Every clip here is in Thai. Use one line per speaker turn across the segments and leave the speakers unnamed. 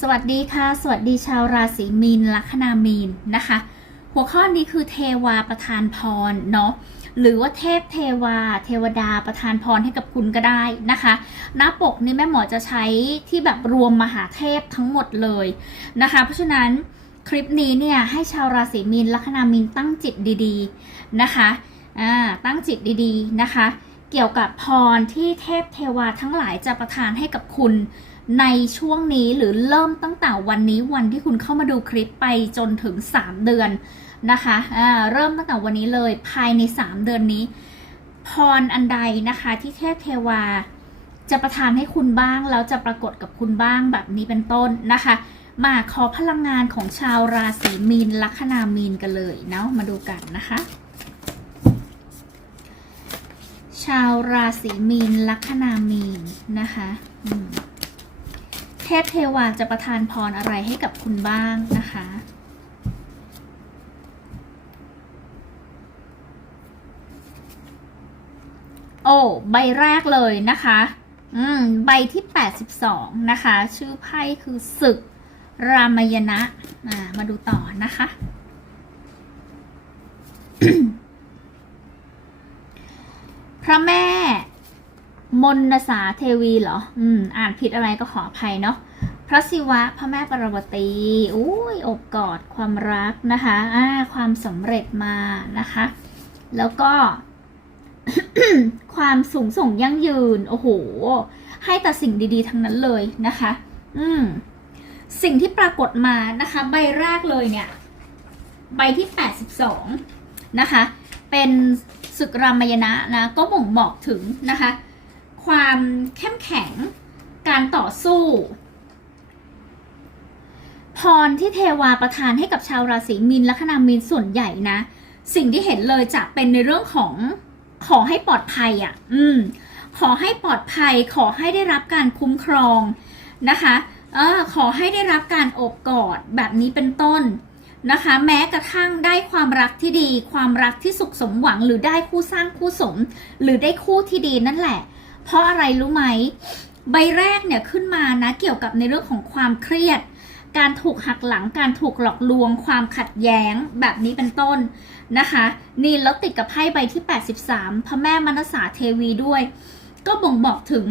สวัสดีค่ะ สวัสดีชาวราศีมีนลัคนามีนนะคะ หัวข้อนี้คือเทวาประทานพรเนาะหรือว่าเทพเทวา เทวดาประทานพรให้กับคุณก็ได้นะคะหน้าปกนี้แม่หมอจะใช้ที่แบบรวมมหาเทพทั้งหมดเลยนะคะ เพราะฉะนั้นคลิปนี้เนี่ยให้ชาวราศีมีนลัคนามีนตั้งจิตดีๆนะคะอ่าตั้งจิตดีๆนะคะ เกี่ยวกับพรที่เทพเทวาทั้งหลายจะประทานให้กับคุณ ในช่วงนี้หรือเริ่มตั้งแต่วันนี้วันที่คุณเข้ามาดูคลิปไปจนถึง 3 เดือนนะคะอ่าเริ่มตั้งแต่วันนี้เลยภายใน 3 เดือนนี้ พรอันใดนะคะที่เทพเทวาจะประทานให้คุณบ้างแล้วจะปรากฏกับคุณบ้างแบบนี้เป็นต้นนะคะ มาขอพลังงานของชาวราศีมีนลัคนามีนกันเลยเนาะมาดูกันนะคะ ชาวราศีมีนลัคนามีนนะคะอืม เทพเทวาจะประทานพรอะไรให้กับคุณบ้างนะคะ โอ้ ใบแรกเลยนะคะ อืม ใบที่ 82 นะคะ ชื่อไพ่คือศึกรามยณะอ่ามาดูต่อนะคะ พระแม่ มนสาเทวีเหรอ อืม อ่านผิดอะไรก็ขออภัยเนาะ พระศิวะ พระแม่ปรวตี อุ้ยอบกอดความรักนะคะ อ่า ความสำเร็จมานะคะ แล้วก็ ความสูงส่งยั่งยืน โอ้โห ให้แต่สิ่งดีๆ ทั้งนั้นเลยนะคะ อืม สิ่งที่ปรากฏมานะคะ ใบแรกเลยเนี่ย ใบที่82นะคะ เป็นศึกรามยณะนะ ก็บ่งบอกถึงนะคะ ความเข้มแข็ง การต่อสู้ พรที่เทวาประทานให้กับชาวราศีมีนลัคนามีนส่วนใหญ่นะ สิ่งที่เห็นเลยจะเป็นในเรื่องของขอให้ปลอดภัยอะ่ะ อืม ขอให้ปลอดภัย ขอให้ได้รับการคุ้มครองนะคะเออขอให้ได้รับการอบกอดแบบนี้เป็นต้นนะคะ แม้กระทั่งได้ความรักที่ดี ความรักที่สุขสมหวัง หรือได้คู่สร้างคู่สม หรือได้คู่ที่ดีนั่นแหละ เพราะอะไรรู้ไหม ใบแรกเนี่ยขึ้นมานะเกี่ยวกับในเรื่องของความเครียด การถูกหักหลังการถูกหลอกลวง ความขัดแย้งแบบนี้เป็นต้นนะคะ นี่แล้วติดกับไพ่ใบที่ 83 พระแม่มนสาเทวีด้วย ก็บ่งบอกถึง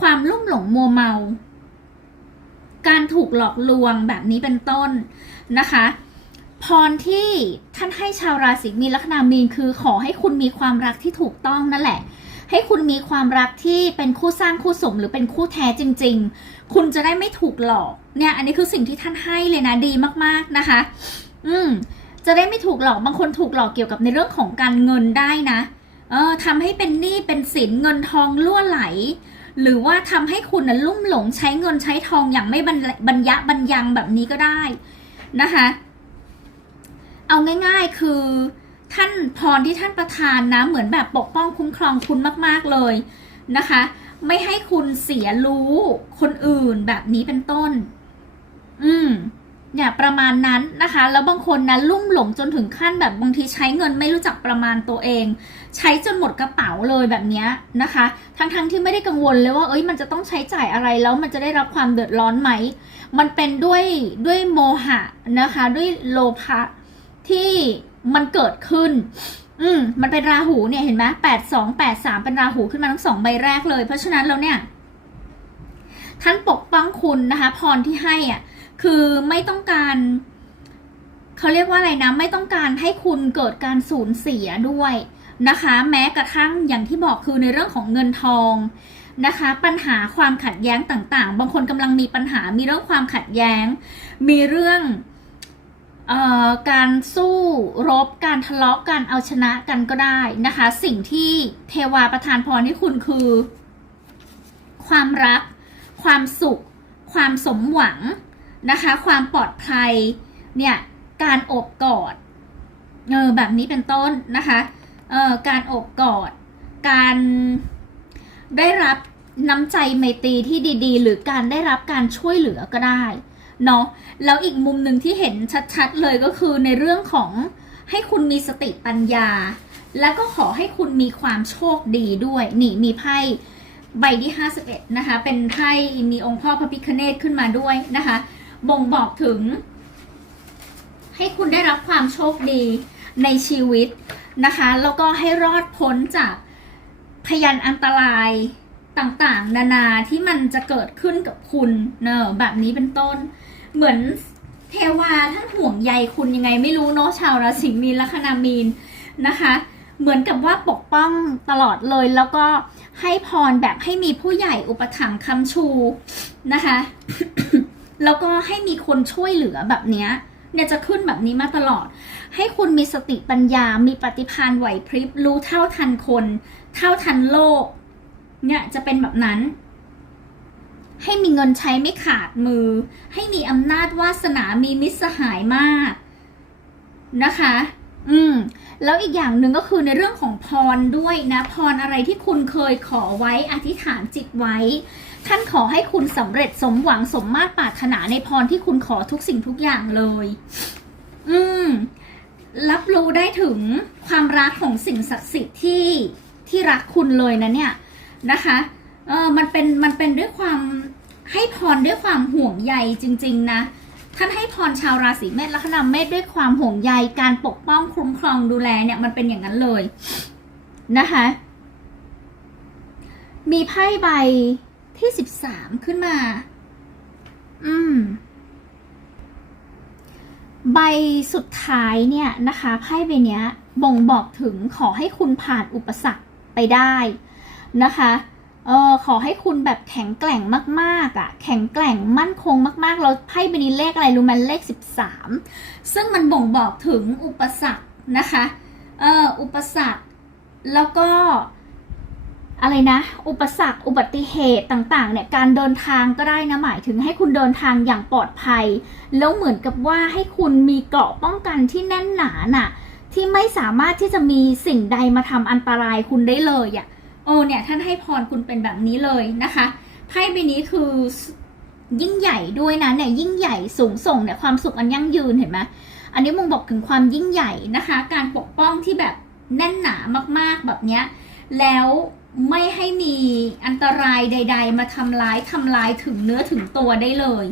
ความลุ่มหลงมัวเมา การถูกหลอกลวงแบบนี้เป็นต้นนะคะพรที่ท่านให้ชาวราศีมีนลัคนามีนคือขอให้คุณมีความรักที่ถูกต้องนั่นแหละ ให้คุณมีความรักที่เป็นคู่สร้างคู่สมหรือเป็นคู่แท้จริง ๆ คุณจะได้ไม่ถูกหลอกเนี่ย อันนี้คือสิ่งที่ท่านให้เลยนะดีมากๆนะคะ อืมจะได้ไม่ถูกหลอกบางคนถูกหลอกเกี่ยวกับในเรื่องของการเงินได้นะเออทำให้เป็นหนี้เป็นสินเงินทองล่วไหล หรือว่าทำให้คุณนั้นลุ่มหลงใช้เงินใช้ทองอย่างไม่บรรบรรยะบรรยังแบบนี้ก็ได้นะคะ เอาง่าย ๆคือ ท่านพรที่ท่านประทานนะ เหมือนแบบปกป้องคุ้มครองคุณมาก ๆเลยนะคะ ไม่ให้คุณเสียรู้คนอื่นแบบนี้เป็นต้น อืมเนี่ยประมาณนั้นนะคะ แล้วบางคนนะลุ่มหลงจนถึงขั้นแบบบางทีใช้เงินไม่รู้จักประมาณตัวเอง ใช้จนหมดกระเป๋าเลยแบบนี้นะคะ ทั้งๆทที่ไม่ได้กังวลเลยว่าเอ้ยมันจะต้องใช้จ่ายอะไรแล้วมันจะได้รับความเดือดร้อนไหม มันเป็นด้วยด้วยโมหะนะคะ ด้วยโลภะที่ มันเกิดขึ้น อืมมันเป็นราหูเนี่ยเห็นไหมแปดสองแปดสามเป็นราหูขึ้นมาทั้งสองใบแรกเลย เพราะฉะนั้นแล้วเนี่ยท่านปกป้องคุณนะคะ พรที่ให้อะ คือไม่ต้องการเขาเรียกว่าอะไรนะ ไม่ต้องการให้คุณเกิดการสูญเสียด้วยนะคะ แม้กระทั่งอย่างที่บอกคือในเรื่องของเงินทองนะคะ ปัญหาความขัดแย้งต่างๆ บางคนกำลังมีปัญหามีเรื่องความขัดแย้ง มีเรื่อง การสู้รบการทะเลาะการเอาชนะกันก็ได้นะคะ สิ่งที่เทวาประทานพรให้คุณคือ ความรัก ความสุข ความสมหวังนะคะ ความปลอดภัยเนี่ยการอบกอดเออแบบนี้เป็นต้นนะคะเอ่อการอบกอด การได้รับน้ำใจไมตรีที่ดี ๆ หรือการได้รับการช่วยเหลือก็ได้ เนาะแล้วอีกมุมหนึ่งที่เห็นชัดๆเลยก็คือในเรื่องของให้คุณมีสติปัญญา แล้วก็ขอให้คุณมีความโชคดีด้วย นี่มีไพ่ใบที่ 51 นะคะ เป็นไพ่มีองค์พ่อพระพิคเนตขึ้นมาด้วยนะคะ บ่งบอกถึง ให้คุณได้รับความโชคดีในชีวิตนะคะ แล้วก็ให้รอดพ้นจากพยันอันตราย ต่างๆ นานาที่มันจะเกิดขึ้นกับคุณเนอะแบบนี้เป็นต้น เหมือนเทวาท่านห่วงใยคุณยังไงไม่รู้เนาะชาวราศีมีนลัคนามีนนะคะ เหมือนกับว่าปกป้องตลอดเลยแล้วก็ให้พรแบบให้มีผู้ใหญ่อุปถัมภ์คำชูนะคะ แล้วก็ให้มีคนช่วยเหลือแบบเนี้ยเนี่ยจะขึ้นแบบนี้มาตลอด ให้คุณมีสติปัญญา มีปฏิภาณไหวพริบ รู้เท่าทันคน เท่าทันโลก เนี่ยจะเป็นแบบนั้น ให้มีเงินใช้ไม่ขาดมือ ให้มีอำนาจวาสนามีมิตรสหายมากนะคะ อืม แล้วอีกอย่างหนึ่งก็คือในเรื่องของพรด้วยนะ พรอะไรที่คุณเคยขอไว้อธิษฐานจิตไว้ ท่านขอให้คุณสำเร็จสมหวังสมมาตรปรารถนาในพรที่คุณขอทุกสิ่งทุกอย่างเลย อืม รับรู้ได้ถึงความรักของสิ่งศักดิ์สิทธิ์ที่ที่รักคุณเลยนะเนี่ย นะคะเออมันเป็นมันเป็นด้วยความให้พรด้วยความห่วงใยจริง ๆ นะท่านให้พรชาวราศีเมษลัคนาเมษด้วยความห่วงใยการปกป้องคุ้มครองดูแลเนี่ยมันเป็นอย่างนั้นเลยนะคะ มีไพ่ใบที่สิบสามขึ้นมา อืม ใบสุดท้ายเนี่ยนะคะไพ่ใบเนี้ย บ่งบอกถึงขอให้คุณผ่านอุปสรรคไปได้ นะคะเออขอให้คุณแบบแข็งแกร่งมากๆอะ่ะ แข็งแกร่งมั่นคงมากๆแล้วไพ่ใบนี้เลขอะไรรู้ไหมเลข 13 ซึ่งมันบ่งบอกถึงอุปสรรคนะคะเอออุปสรรคแล้วก็อะไรนะ อุปสรรคอุบัติเหตุต่างๆ เนี่ยการเดินทางก็ได้นะหมายถึงให้คุณเดินทางอย่างปลอดภัย แล้วเหมือนกับว่าให้คุณมีเกราะป้องกันที่แน่นหนาน่ะ ที่ไม่สามารถที่จะมีสิ่งใดมาทำอันตรายคุณได้เลยอะ่ะ โอ้เนี่ยท่านให้พรคุณเป็นแบบนี้เลยนะคะไพ่ใบนี้คือยิ่งใหญ่ด้วยนะเนี่ยยิ่งใหญ่สูงส่งเนี่ยความสุขอันยั่งยืนเห็นไหมอันนี้มึงบอกถึงความยิ่งใหญ่นะคะ การปกป้องที่แบบแน่นหนามากๆแบบเนี้ยแล้วไม่ให้มีอันตรายใด ๆ มาทำร้ายทำลายถึงเนื้อถึงตัวได้เลย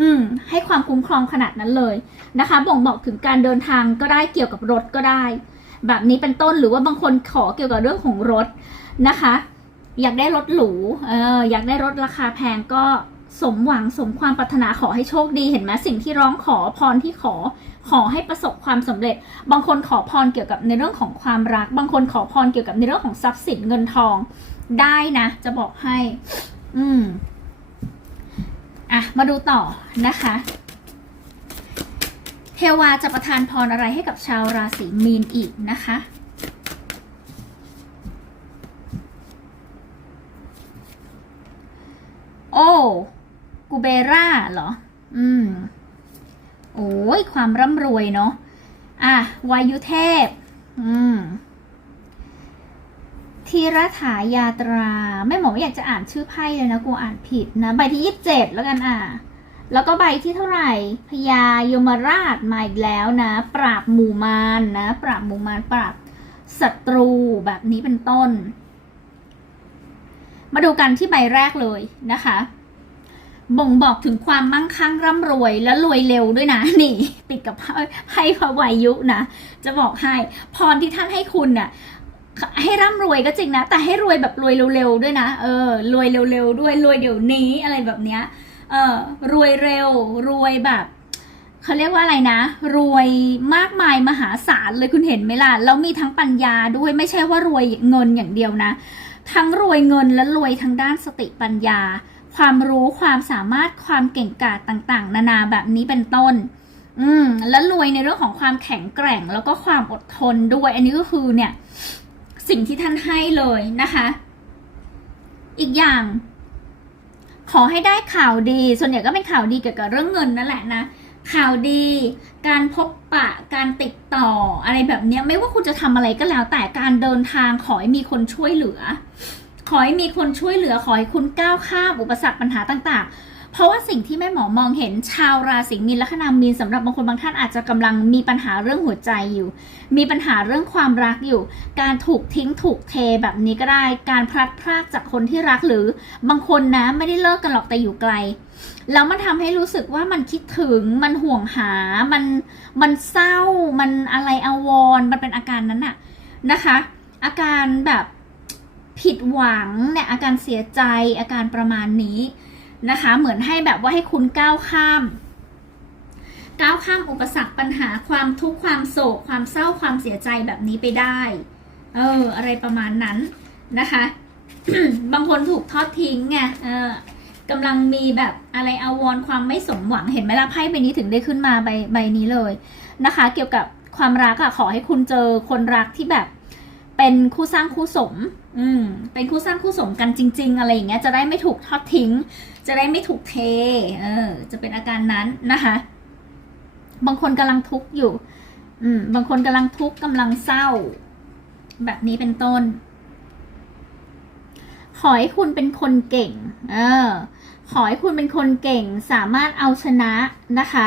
อืม ให้ความคุ้มครองขนาดนั้นเลยนะคะ บ่งบอกถึงการเดินทางก็ได้เกี่ยวกับรถก็ได้ แบบนี้เป็นต้นหรือว่าบางคนขอเกี่ยวกับเรื่องของรถ นะคะ อยากได้รถหรูเอออยากได้รถราคาแพงก็สมหวังสมความปรารถนาขอให้โชคดีเห็นไหมสิ่งที่ร้องขอพรที่ขอขอให้ประสบความสำเร็จ บางคนขอพรเกี่ยวกับในเรื่องของความรัก บางคนขอพรเกี่ยวกับในเรื่องของทรัพย์สินเงินทองได้นะ จะบอกให้ อืมอะมาดูต่อนะคะ เทวาจะประทานพรอะไรให้กับชาวราศีมีนอีกนะคะ โอ้ กูเบ ราเหรอ อืม โอ้ยความร่ำรวยเนาะ อะวายุเทพ อืมทีรถายาตราแม่หมอไม่อยากจะอ่านชื่อไพ่เลยนะกูอ่านผิดนะ ใบที่ยี่สิบเจ็ดแล้วกันอะ แล้วก็ใบที่เท่าไหร่พญายมราชมาอีกแล้วนะ ปราบหมู่มารนนะ ปราบหมู่มารปราบศัตรูแบบนี้เป็นต้น มาดูกันที่ใบแรกเลยนะคะ บ่งบอกถึงความมั่งคั่งร่ำรวยและรวยเร็วด้วยนะนี่ปิดกับไพ่ไพ่พระวายุนะ จะบอกให้พรที่ท่านให้คุณน่ะให้ร่ำรวยก็จริงนะ แต่ให้รวยแบบรวยเร็วๆด้วยนะเออรวยเร็วๆด้วยรวยเดี๋ยวนี้อะไรแบบเนี้ยเออรวยเร็วรวยแบบเขาเรียกว่าอะไรนะ รวยมากมายมหาศาลเลยคุณเห็นไหมล่ะแล้วมีทั้งปัญญาด้วยไม่ใช่ว่ารวยเงินอย่างเดียวนะ ทั้งรวยเงินและรวยทางด้านสติปัญญา ความรู้ความสามารถความเก่งกาจต่างๆ นานาแบบนี้เป็นต้น อืมแล้วรวยในเรื่องของความแข็งแกร่งแล้วก็ความอดทนด้วย อันนี้ก็คือเนี่ย สิ่งที่ท่านให้เลยนะคะ อีกอย่าง ขอให้ได้ข่าวดี ส่วนใหญ่ก็เป็นข่าวดีเกี่ยวกับเรื่องเงินนั่นแหละนะข่าวดี การพบปะ การติดต่ออะไรแบบนี้ไม่ว่าคุณจะทำอะไรก็แล้วแต่การเดินทางขอให้มีคนช่วยเหลือ ขอให้มีคนช่วยเหลือขอให้คุณก้าวข้ามอุปสรรคปัญหาต่าง ๆ เพราะว่าสิ่งที่แม่หมอมองเห็นชาวราศีมีนลัคนามีนสำหรับบางคนบางท่านอาจจะกำลังมีปัญหาเรื่องหัวใจอยู่ มีปัญหาเรื่องความรักอยู่ การถูกทิ้งถูกเทแบบนี้ก็ได้ การพลัดพรากจากคนที่รักหรือบางคนนะไม่ได้เลิกกันหรอกแต่อยู่ไกลแล้วมันทำให้รู้สึกว่ามันคิดถึงมันห่วงหามันมันเศร้ามันอะไรอาวรมันเป็นอาการนั้นอะนะคะ อาการแบบ ผิดหวังเนี่ยอาการเสียใจอาการประมาณนี้นะคะ เหมือนให้แบบว่าให้คุณก้าวข้าม ก้าวข้ามอุปสรรคปัญหาความทุกข์ความโศก ความเศร้าความเสียใจแบบนี้ไปได้ เออ อะไรประมาณนั้นนะคะ บางคนถูกทอดทิ้งไงเออกำลังมีแบบอะไรอาวรความไม่สมหวังเห็นไหมล่ะไพ่ใบนี้ถึงได้ขึ้นมาใบใบนี้เลยนะคะ เกี่ยวกับความรักอะขอให้คุณเจอคนรักที่แบบเป็นคู่สร้างคู่สม อืมเป็นคู่สร้างคู่สมกันจริง ๆ อะไรอย่างเงี้ยจะได้ไม่ถูกทอดทิ้ง จะได้ไม่ถูกเท เออ จะเป็นอาการนั้นนะคะ บางคนกำลังทุกข์อยู่ อืม บางคนกำลังทุกข์กำลังเศร้า แบบนี้เป็นต้น ขอให้คุณเป็นคนเก่ง เออ ขอให้คุณเป็นคนเก่ง สามารถเอาชนะนะคะ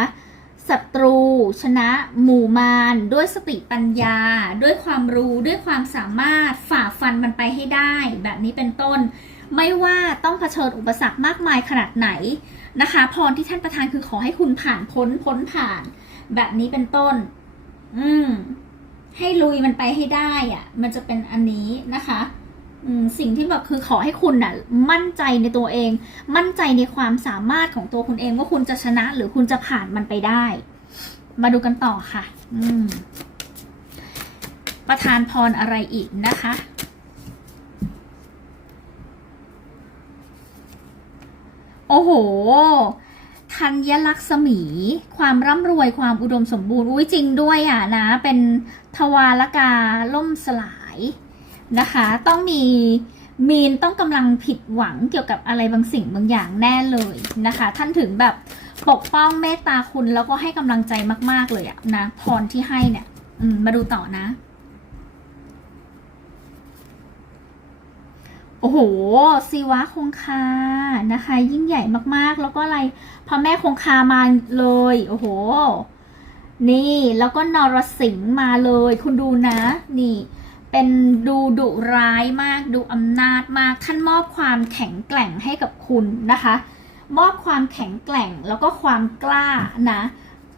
ศัตรู ชนะหมู่มาร ด้วยสติปัญญา ด้วยความรู้ด้วยความสามารถฝ่าฟันมันไปให้ได้ แบบนี้เป็นต้น ไม่ว่าต้องเผชิญอุปสรรคมากมายขนาดไหนนะคะพรที่ท่านประธานคือขอให้คุณผ่านพ้นพ้นผ่าน แบบนี้เป็นต้น อืมให้ลุยมันไปให้ได้อะมันจะเป็นอันนี้นะคะ สิ่งที่แบบคือขอให้คุณน่ะ มั่นใจในตัวเอง มั่นใจในความสามารถของตัวคุณเองว่าคุณจะชนะหรือคุณจะผ่านมันไปได้ มาดูกันต่อค่ะ อืม ประทานพรอะไรอีกนะคะ โอ้โหธัญลักษมี ความร่ำรวยความอุดมสมบูรณ์อุ้ยจริงด้วยอะนะ เป็นทวารกาล่มสลาย นะคะ ต้องมีมีนต้องกำลังผิดหวังเกี่ยวกับอะไรบางสิ่งบางอย่างแน่เลยนะคะ ท่านถึงแบบปกป้องเมตตาคุณแล้วก็ให้กำลังใจมาก ๆ เลยอะนะพรที่ให้เนี่ยมมาดูต่อนะ โอ้โหศิวะคงคานะคะ ยิ่งใหญ่มากๆ แล้วก็อะไรพระแม่คงคามาเลย โอ้โห นี่แล้วก็นรสิงห์มาเลย คุณดูนะ นี่ เป็นดูดุร้ายมากดูอำนาจมากท่านมอบความแข็งแกร่งให้กับคุณนะคะ มอบความแข็งแกร่งแล้วก็ความกล้านะ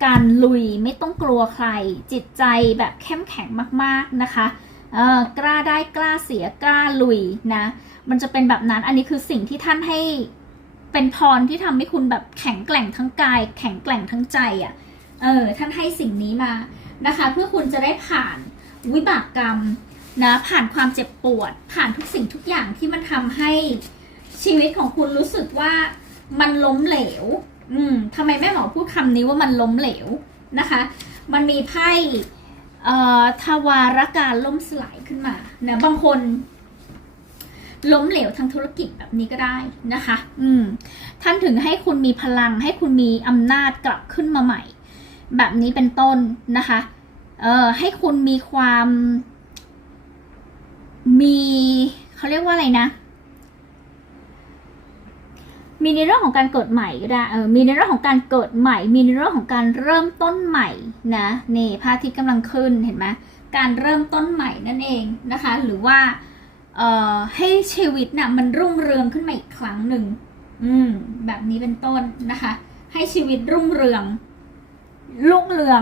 การลุยไม่ต้องกลัวใคร จิตใจแบบเข้มแข็งมากๆนะคะเออกล้าได้กล้าเสียกล้าลุยนะมันจะเป็นแบบนั้นอันนี้คือสิ่งที่ท่านให้เป็นพรที่ทำให้คุณแบบแข็งแกร่งทั้งกาย แข็งแกร่งทั้งใจอะ่ะเออท่านให้สิ่งนี้มานะคะ เพื่อคุณจะได้ผ่านวิบากกรรม นะผ่านความเจ็บปวด ผ่านทุกสิ่งทุกอย่างที่มันทำให้ชีวิตของคุณรู้สึกว่ามันล้มเหลว อืมทำไมแม่หมอพูดคำนี้ว่ามันล้มเหลวนะคะ มันมีไพ่เอ่อทวารการล่มสลายขึ้นมานะบางคน ล้มเหลวทางธุรกิจแบบนี้ก็ได้นะคะ อืม ท่านถึงให้คุณมีพลัง ให้คุณมีอำนาจกลับขึ้นมาใหม่ แบบนี้เป็นต้นนะคะ เอ่อให้คุณมีความ มีเขาเรียกว่าอะไรนะ มีในเรื่องของการเกิดใหม่ก็ได้เออมีในเรื่องของการเกิดใหม่ มีในเรื่องของการเริ่มต้นใหม่นะนี่พระอาทิตย์กำลังขึ้นเห็นไหมการเริ่มต้นใหม่นั่นเองนะคะ หรือว่าเอ่อให้ชีวิตนะ่ะมันรุ่งเรืองขึ้นมาอีกครั้งหนึ่งอืมแบบนี้เป็นต้นนะคะ ให้ชีวิตรุ่งเรืองรุ่งเรือง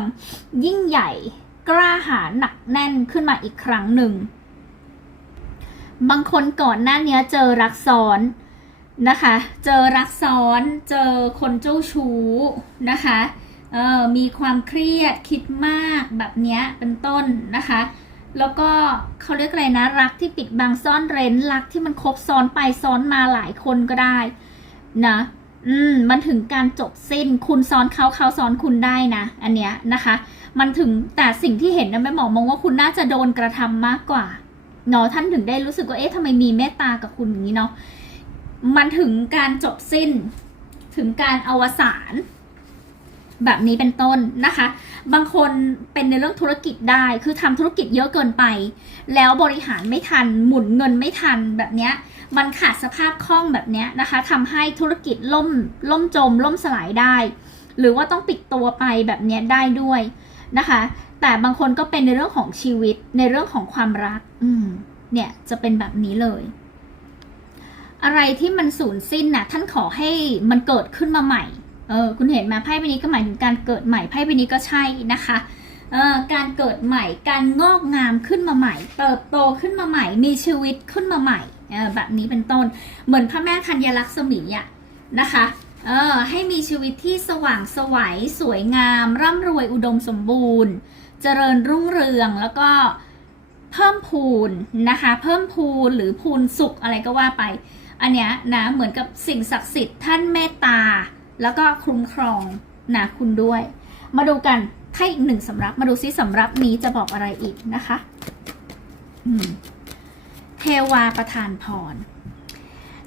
ยิ่งใหญ่ กล้าหาญหนักแน่นขึ้นมาอีกครั้งหนึ่ง บางคนก่อนหน้านี้เจอรักซ้อนนะคะ เจอรักซ้อน เจอคนเจ้าชู้นะคะเออมีความเครียดคิดมากแบบเนี้ยเป็นต้นนะคะ แล้วก็เขาเรียกอะไรนะ รักที่ปิดบังซ่อนเร้นรักที่มันคบซ้อนไปซ้อนมาหลายคนก็ได้นะอืมมันถึงการจบสิ้นคุณซ้อนเขาเขาซ้อนคุณได้นะ อันเนี้ยนะคะ มันถึงแต่สิ่งที่เห็นนะแม่หมอมองว่าคุณน่าจะโดนกระทำมากกว่า เนาะท่านถึงได้รู้สึกว่าเอ๊ะทำไมมีเมตตากับคุณอย่างนี้เนาะมันถึงการจบสิ้น ถึงการอวสานแบบนี้เป็นต้นนะคะ บางคนเป็นในเรื่องธุรกิจได้ คือทำธุรกิจเยอะเกินไป แล้วบริหารไม่ทัน หมุนเงินไม่ทันแบบเนี้ย มันขาดสภาพคล่องแบบเนี้ยนะคะทำให้ธุรกิจล่ม ล่มจม ล่มสลายได้ หรือว่าต้องปิดตัวไปแบบเนี้ยได้ด้วย นะคะ แต่บางคนก็เป็นในเรื่องของชีวิตในเรื่องของความรัก อืม เนี่ยจะเป็นแบบนี้เลย อะไรที่มันสูญสิ้นน่ะ ท่านขอให้มันเกิดขึ้นมาใหม่ เออ คุณเห็นไหมไพ่ใบนี้ก็หมายถึงการเกิดใหม่ไพ่ใบนี้ก็ใช่นะคะเอ่อการเกิดใหม่การงอกงามขึ้นมาใหม่ เติบโตขึ้นมาใหม่ มีชีวิตขึ้นมาใหม่เออแบบนี้เป็นต้น เหมือนพระแม่ธัญลักษมีอะนะคะ เออให้มีชีวิตที่สว่างสวัยสวยงาม ร่ำรวยอุดมสมบูรณ์ เจริญรุ่งเรืองแล้วก็เพิ่มพูนนะคะ เพิ่มพูนหรือพูนสุขอะไรก็ว่าไป อันเนี้ยนะเหมือนกับสิ่งศักดิ์สิทธิ์ท่านเมตตา แล้วก็คุ้มครองนะคุณด้วย มาดูกันไพ่อีกหนึ่งสำรับมาดูซิสำรับนี้จะบอกอะไรอีกนะคะเทวาประทานพร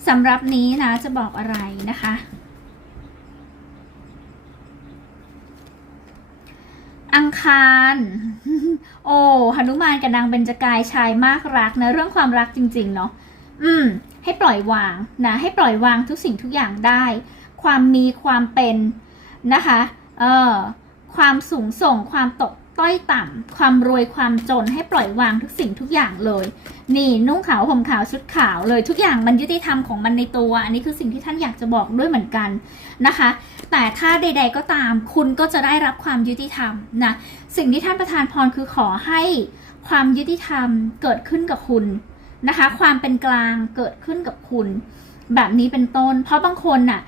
สำรับนี้นะจะบอกอะไรนะคะ อังคาร โอ้หนุมานกับนางเบญจกายชายมากรักนะ เรื่องความรักจริง ๆ เนาะอืม ให้ปล่อยวางนะ ให้ปล่อยวางทุกสิ่งทุกอย่างได้ ความมีความเป็นนะคะ เออความสูงส่งความตก ต้อยต่ำความรวยความจนให้ปล่อยวางทุกสิ่งทุกอย่างเลย นี่นุ่งขาวห่มขาวชุดขาวเลยทุกอย่างมันยุติธรรมของมันในตัว อันนี้คือสิ่งที่ท่านอยากจะบอกด้วยเหมือนกันนะคะ แต่ถ้าใด ๆก็ตาม คุณก็จะได้รับความยุติธรรมนะสิ่งที่ท่านประธานพรคือขอให้ความยุติธรรมเกิดขึ้นกับคุณนะคะ ความเป็นกลางเกิดขึ้นกับคุณ แบบนี้เป็นต้น เพราะบางคนน่ะ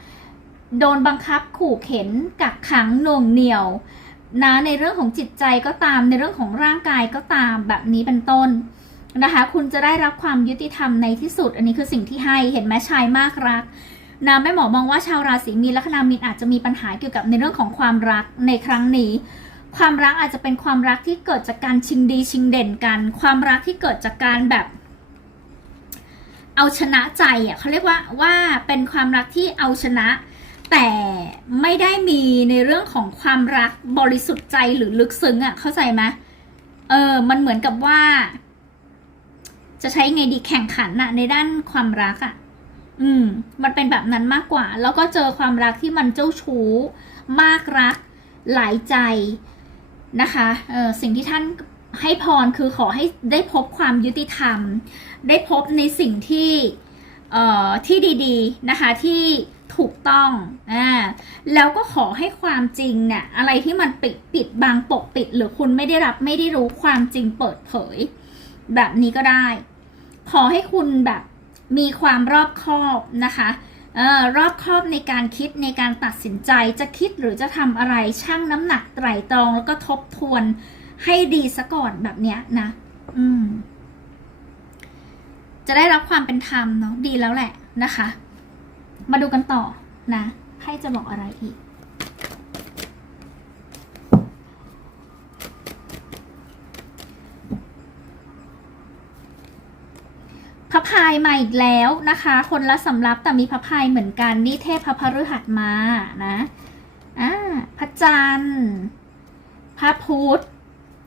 โดนบังคับขู่เข็นกักขังหน่วงเหนี่ยว นะในเรื่องของจิตใจก็ตามในเรื่องของร่างกายก็ตามแบบนี้เป็นต้นนะคะ คุณจะได้รับความยุติธรรมในที่สุด อันนี้คือสิ่งที่ให้เห็นไหมชายมากรักนะแม่หมอมองว่าชาวราศีมีนและคณามีนอาจจะมีปัญหาเกี่ยวกับในเรื่องของความรักในครั้งนี้ ความรักอาจจะเป็นความรักที่เกิดจากการชิงดีชิงเด่นกัน ความรักที่เกิดจากการแบบ เอาชนะใจอะเขาเรียกว่าว่าเป็นความรักที่เอาชนะ แต่ไม่ได้มีในเรื่องของความรักบริสุทธิ์ใจหรือลึกซึ้งอะ เข้าใจไหมเออ มันเหมือนกับว่า จะใช้ไงดีแข่งขันน่ะในด้านความรักอะอืม มันเป็นแบบนั้นมากกว่า แล้วก็เจอความรักที่มันเจ้าชู้ มากรัก หลายใจนะคะเออสิ่งที่ท่านให้พรคือขอให้ได้พบความยุติธรรม ได้พบในสิ่งที่เอ่อที่ดี ๆ นะคะที่ ถูกต้องอ่าแล้วก็ขอให้ความจริงเนี่ยอะไรที่มันปิดปิดบางปกปิด หรือคุณไม่ได้รับไม่ได้รู้ความจริงเปิดเผย แบบนี้ก็ได้ ขอให้คุณแบบมีความรอบคอบนะคะเออรอบคอบในการคิดในการตัดสินใจจะคิดหรือจะทำอะไรชั่งน้ำหนักไตรตรองแล้วก็ทบทวนให้ดีซะก่อนแบบเนี้ยนะอืมจะได้รับความเป็นธรรมเนาะดีแล้วแหละนะคะ มาดูกันต่อนะให้จะบอกอะไรอีก พระพายมาอีกแล้วนะคะ คนละสำรับแต่มีพระพายเหมือนกัน นี่เทพพระพฤหัสมานะอ่าพระจันทร์ พระพุธ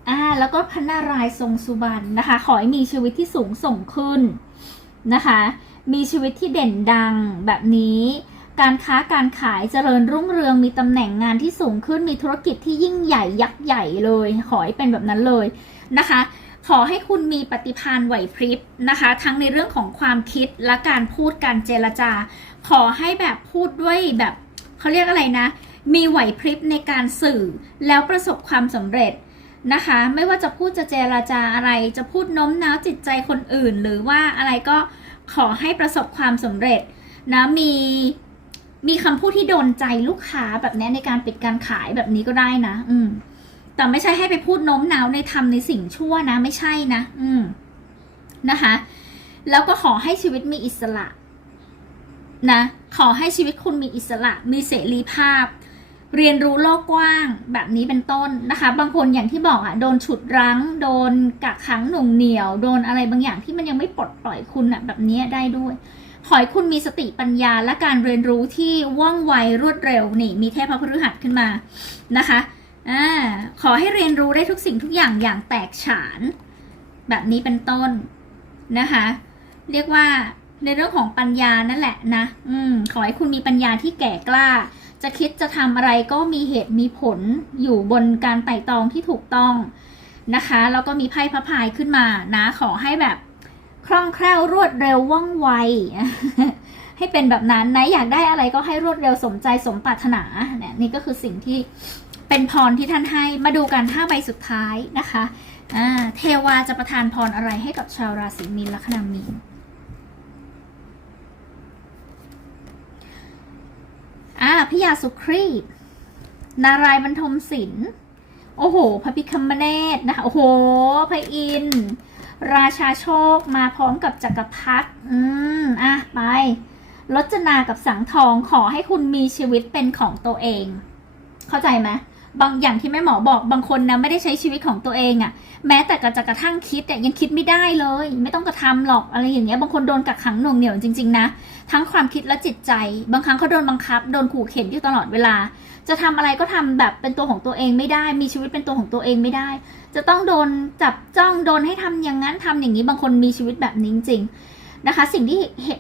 อ่าแล้วก็พระนารายณ์ทรงสุบรรณนะคะ ขอให้มีชีวิตที่สูงส่งขึ้น นะคะ มีชีวิตที่เด่นดังแบบนี้ การค้าการขายเจริญรุ่งเรืองมีตำแหน่งงานที่สูงขึ้นมีธุรกิจที่ยิ่งใหญ่ยักษ์ใหญ่เลย ขอให้เป็นแบบนั้นเลยนะคะ ขอให้คุณมีปฏิภาณไหวพริบนะคะ ทั้งในเรื่องของความคิดและการพูดการเจรจา ขอให้แบบพูดด้วยแบบเขาเรียกอะไรนะ มีไหวพริบในการสื่อแล้วประสบความสำเร็จ นะคะ ไม่ว่าจะพูดจะเจรจาอะไร จะพูดโน้มน้าวจิตใจคนอื่น หรือว่าอะไรก็ขอให้ประสบความสำเร็จนะมีมีคำพูดที่โดนใจลูกค้าแบบนี้ในการปิดการขายแบบนี้ก็ได้นะ อืม แต่ไม่ใช่ให้ไปพูดโน้มน้าวในทำในสิ่งชั่วนะ ไม่ใช่นะ อืมนะคะ แล้วก็ขอให้ชีวิตมีอิสระนะ ขอให้ชีวิตคุณมีอิสระ มีเสรีภาพ เรียนรู้โลกกว้างแบบนี้เป็นต้นนะคะ บางคนอย่างที่บอกอะโดนฉุดรั้ง โดนกักขังหน่วงเหนียว โดนอะไรบางอย่างที่มันยังไม่ปลดปล่อยคุณอะแบบนี้ได้ด้วย ขอให้คุณมีสติปัญญาและการเรียนรู้ที่ว่องไวรวดเร็วนี่ มีเทพพฤหัสขึ้นมานะคะอ่าขอให้เรียนรู้ได้ทุกสิ่งทุกอย่างอย่างแตกฉาน แบบนี้เป็นต้นนะคะ เรียกว่าในเรื่องของปัญญานั่นแหละนะ อืม ขอให้คุณมีปัญญาที่แก่กล้า จะคิดจะทำอะไรก็มีเหตุมีผลอยู่บนการไต่ตองที่ถูกต้องนะคะ แล้วก็มีไพ่พระพายขึ้นมานะ ขอให้แบบคล่องแคล่วรวดเร็วว่องไว ให้เป็นแบบนั้นนะ อยากได้อะไรก็ให้รวดเร็วสมใจสมปรารถนาเนี่ยนี่ก็คือสิ่งที่เป็นพรที่ท่านให้มาดูกันห้าใบสุดท้ายนะคะอ่าเทวาจะประทานพรอะไรให้กับชาวราศีมีนลัคนามีน อ่าพิยาสุครีบนารายบรรทมศิลป์โอ้โห พระพิคมเนตนะคะ โอ้โห พระอินทร์ราชาโชคมาพร้อมกับจักรพรรดิอืม อะ ไปรจนากับสังทองขอให้คุณมีชีวิตเป็นของตัวเอง เข้าใจไหม บางอย่างที่แม่หมอบอกบางคนนะไม่ได้ใช้ชีวิตของตัวเองอะ่ะ แม้แต่กระจะกระทั่งคิดเนี่ยยังคิดไม่ได้เลย ไม่ต้องกระทำหรอกอะไรอย่างเงี้ยบางคนโดนกักขังหน่วงเหนียวจริงๆนะทั้งความคิดและจิตใจ บางครั้งเขาโดนบังคับ โดนขู่เข็นอยู่ตลอดเวลา จะทำอะไรก็ทำแบบเป็นตัวของตัวเองไม่ได้ มีชีวิตเป็นตัวของตัวเองไม่ได้ จะต้องโดนจับจ้องโดนให้ทำอย่างนั้นทำอย่างนี้บางคนมีชีวิตแบบนี้จริงๆนะคะ สิ่งที่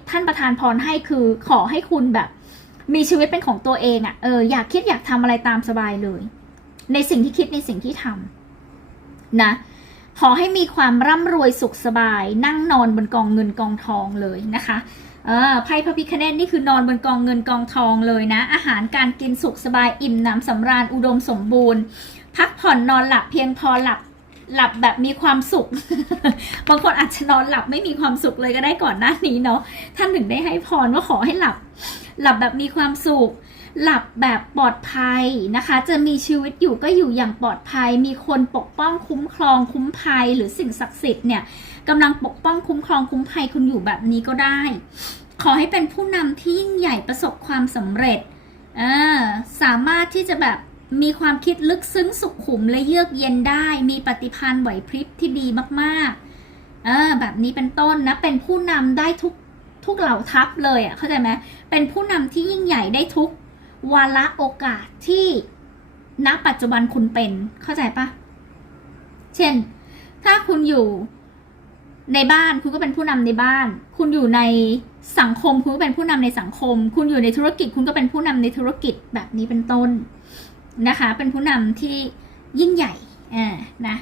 ท่านประธานพรให้คือขอให้คุณแบบมีชีวิตเป็นของตัวเองอะ่ะ เออ อยากคิดอยากทำอะไรตามสบายเลย ในสิ่งที่คิดในสิ่งที่ทำนะ ขอให้มีความร่ำรวยสุขสบาย นั่งนอนบนกองเงินกองทองเลยนะคะเออไพ่พระพิคเนตนี่คือนอนบนกองเงินกองทองเลยนะ อาหารการกินสุขสบายอิ่มหนำสำราญอุดมสมบูรณ์ พักผ่อนนอนหลับเพียงพอหลับหลับแบบมีความสุข บางคนอาจจะนอนหลับไม่มีความสุขเลยก็ได้ก่อนหน้านี้เนาะท่านถึงได้ให้พรว่าขอให้หลับ หลับแบบมีความสุข หลับแบบปลอดภัยนะคะ จะมีชีวิตอยู่ก็อยู่อย่างปลอดภัย มีคนปกป้องคุ้มครองคุ้มภัย หรือสิ่งศักดิ์สิทธิ์เนี่ยกำลังปกป้องคุ้มครองคุ้มภัยคุณอยู่แบบนี้ก็ได้ ขอให้เป็นผู้นำที่ยิ่งใหญ่ประสบความสำเร็จสามารถที่จะแบบมีความคิดลึกซึ้งสุขุมและเยือกเย็นได้ มีปฏิภาณไหวพริบที่ดีมากๆอ่าแบบนี้เป็นต้นนะ เป็นผู้นำได้ทุกทุกเหล่าทัพเลยอะ่ะเข้าใจไหมเป็นผู้นำที่ยิ่งใหญ่ได้ทุก วาระโอกาสที่ณปัจจุบันคุณเป็นเข้าใจปะเช่น ถ้าคุณอยู่ในบ้านคุณก็เป็นผู้นำในบ้าน คุณอยู่ในสังคมคุณก็เป็นผู้นำในสังคม คุณอยู่ในธุรกิจคุณก็เป็นผู้นำในธุรกิจแบบนี้เป็นต้นนะคะ เป็นผู้นำที่ยิ่งใหญ่อ่านะ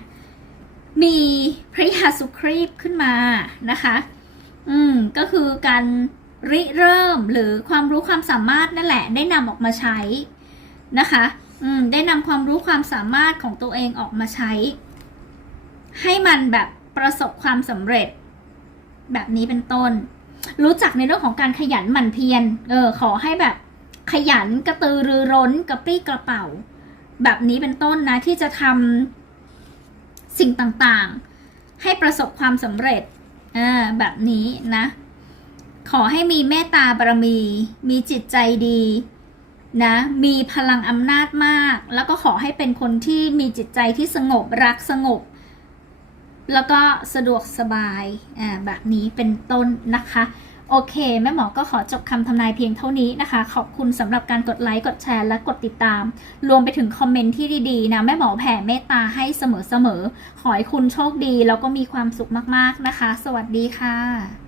มีพระยาสุครีพขึ้นมานะคะ อืมก็คือการ ริเริ่มหรือความรู้ความสามารถนั่นแหละ ได้นำออกมาใช้นะคะอืมได้นำความรู้ความสามารถของตัวเองออกมาใช้ ให้มันแบบประสบความสำเร็จ แบบนี้เป็นต้น รู้จักในเรื่องของการขยันหมั่นเพียรเออขอให้แบบขยันกระตือรือร้นกระปรี้กระเป๋า แบบนี้เป็นต้นนะที่จะทำสิ่งต่างๆ ให้ประสบความสำเร็จอ่าแบบนี้นะ ขอให้มีเมตตาบารมี มีจิตใจดีนะ มีพลังอำนาจมาก แล้วก็ขอให้เป็นคนที่มีจิตใจที่สงบรักสงบ แล้วก็สะดวกสบายอ่าแบบนี้เป็นต้นนะคะ โอเคแม่หมอก็ขอจบคำทำนายเพียงเท่านี้นะคะ ขอบคุณสำหรับการกดไลค์กดแชร์และกดติดตาม รวมไปถึงคอมเมนต์ที่ดีๆนะแม่หมอแผ่เมตตาให้เสมอๆขอให้คุณโชคดี แล้วก็มีความสุขมากๆนะคะ สวัสดีค่ะ